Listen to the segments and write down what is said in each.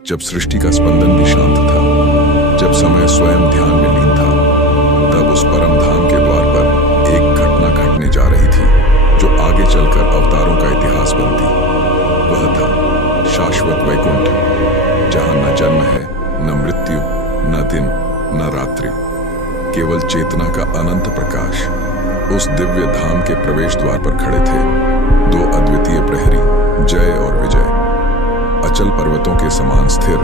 जब सृष्टि का स्पंदन भी शांत था, जब समय स्वयं ध्यान में लीन था, तब उस परम धाम के द्वार पर एक घटना घटने जा रही थी जो आगे चलकर अवतारों का इतिहास बनती। वह था शाश्वत वैकुंठ, जहां न जन्म है, न मृत्यु, न दिन, न रात्रि, केवल चेतना का अनंत प्रकाश। उस दिव्य धाम के प्रवेश द्वार पर खड़े थे दो अद्वितीय प्रहरी, जय और विजय। अचल पर्वतों के समान स्थिर,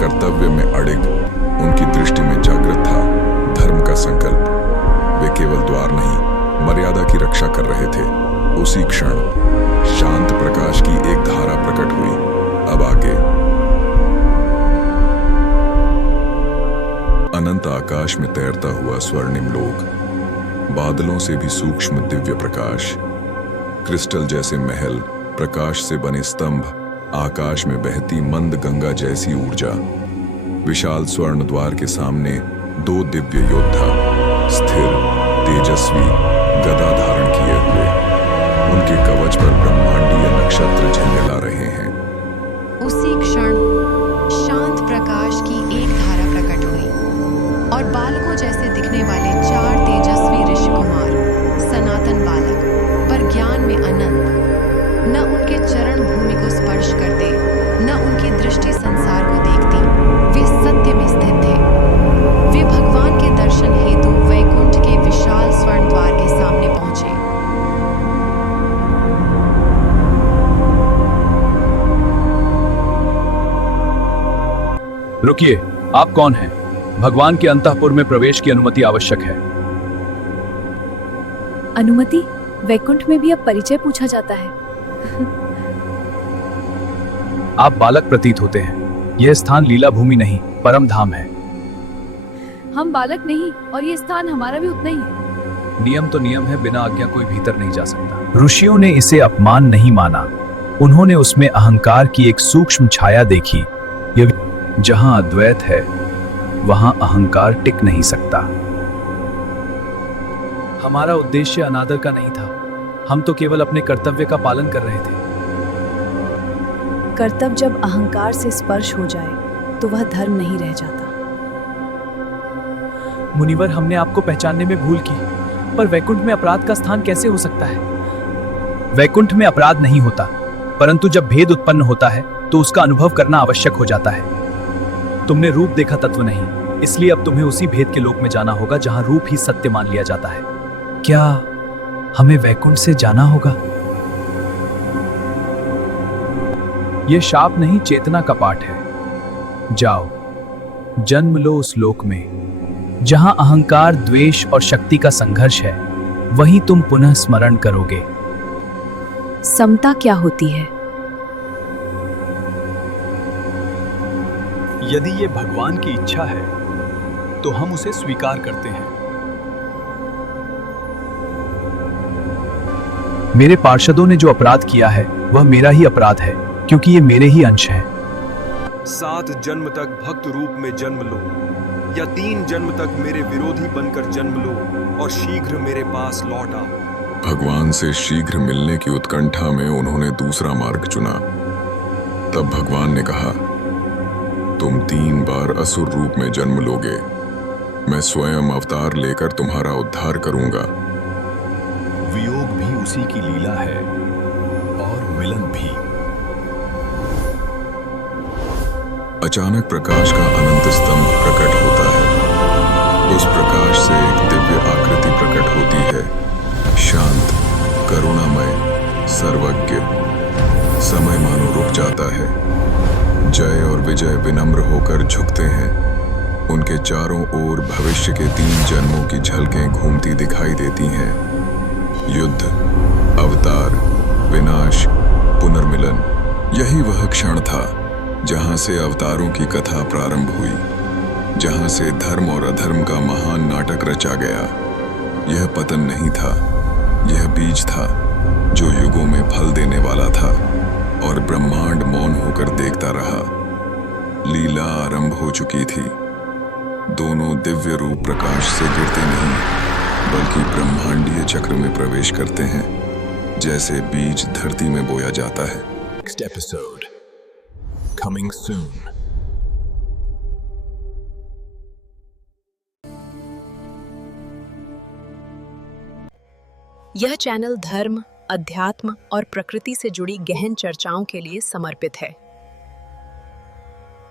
कर्तव्य में अड़िग, उनकी दृष्टि में जागृत था धर्म का संकल्प। वे केवल द्वार नहीं, मर्यादा की रक्षा कर रहे थे। उसी क्षण शांत प्रकाश की एक धारा प्रकट हुई। अब आगे अनंत आकाश में तैरता हुआ स्वर्णिम लोक, बादलों से भी सूक्ष्म दिव्य प्रकाश, क्रिस्टल जैसे महल, प्रकाश से बने स्तंभ, आकाश में बहती मंद गंगा जैसी ऊर्जा। विशाल स्वर्ण द्वार के सामने दो दिव्य योद्धा स्थिर, तेजस्वी, गदा धारण किए हुए, उनके कवच पर ब्रह्मांडीय नक्षत्र झलमिला रहे हैं। उसी क्षण शांत प्रकाश की एक धारा प्रकट हुई और बालकों जैसे दिखने वाले चार तेजस्वी ऋषि कुमार, सनातन बालक, पर ज्ञान में अनंत, न उनके चरण भूमि को स्पर्श करते, न उनकी दृष्टि संसार को देखती, वे सत्य में स्थित थे। वे भगवान के दर्शन हेतु वैकुंठ के विशाल स्वर्ण द्वार के सामने पहुंचे। रुकिए, आप कौन हैं? भगवान के अंतःपुर में प्रवेश की अनुमति आवश्यक है। अनुमति? वैकुंठ में भी अब परिचय पूछा जाता है। आप बालक प्रतीत होते हैं। यह स्थान लीला भूमि नहीं, परम धाम है। हम बालक नहीं और ये स्थान हमारा भी उतना ही है। नियम तो नियम है, बिना आज्ञा कोई भीतर नहीं जा सकता। ऋषियों ने इसे अपमान नहीं माना, उन्होंने उसमें अहंकार की एक सूक्ष्म छाया देखी। जहां अद्वैत है वहां अहंकार टिक नहीं सकता। हमारा उद्देश्य अनादर का नहीं था, हम तो केवल अपने कर्तव्य का पालन कर रहे थे। कर्तव्य जब अहंकार से स्पर्श हो जाए तो वह धर्म नहीं रह जाता। मुनिवर, हमने आपको पहचानने में भूल की, पर वैकुंठ में अपराध का स्थान कैसे हो सकता है? वैकुंठ में अपराध नहीं होता, परंतु जब भेद उत्पन्न होता है तो उसका अनुभव करना आवश्यक हो जाता है। तुमने रूप देखा, तत्व नहीं, इसलिए अब तुम्हें उसी भेद के लोक में जाना होगा जहां रूप ही सत्य मान लिया जाता है। क्या हमें वैकुंठ से जाना होगा? यह शाप नहीं, चेतना का पाठ है। जाओ, जन्म लो उस लोक में जहां अहंकार, द्वेष और शक्ति का संघर्ष है। वहीं तुम पुनः स्मरण करोगे। समता क्या होती है? यदि ये भगवान की इच्छा है तो हम उसे स्वीकार करते हैं। मेरे पार्षदों ने जो अपराध किया है वह मेरा ही अपराध है, क्योंकि ये मेरे ही अंश हैं। 7 जन्म तक भक्त रूप में जन्म लो, या 3 जन्म तक मेरे विरोधी बनकर जन्म लो और शीघ्र मेरे पास लौट आओ। भगवान से शीघ्र मिलने की उत्कंठा में उन्होंने दूसरा मार्ग चुना। तब भगवान ने कहा, तुम 3 बार असुर रूप में जन्म लोगे। मैं स्वयं अवतार लेकर तुम्हारा उद्धार करूंगा। वियोग भी उसी की लीला है और मिलन भी। अचानक प्रकाश का अनंत स्तंभ प्रकट होता है। उस प्रकाश से एक दिव्य आकृति प्रकट होती है, शांत, करुणामय, सर्वज्ञ। समय मानो रुक जाता है। जय और विजय विनम्र होकर झुकते हैं। उनके चारों ओर भविष्य के 3 जन्मों की झलकें घूमती दिखाई देती हैं। युद्ध, अवतार, विनाश, पुनर्मिलन। यही वह क्षण था जहां से अवतारों की कथा प्रारंभ हुई, जहां से धर्म और अधर्म का महान नाटक रचा गया। यह पतन नहीं था, यह बीज था जो युगों में फल देने वाला था, और ब्रह्मांड मौन होकर देखता रहा। लीला आरंभ हो चुकी थी। दोनों दिव्य रूप प्रकाश से गिरते नहीं, बल्कि ब्रह्मांडीय चक्र में प्रवेश करते हैं, जैसे बीज धरती में बोया जाता है। Next episode coming soon. यह चैनल धर्म, अध्यात्म और प्रकृति से जुड़ी गहन चर्चाओं के लिए समर्पित है।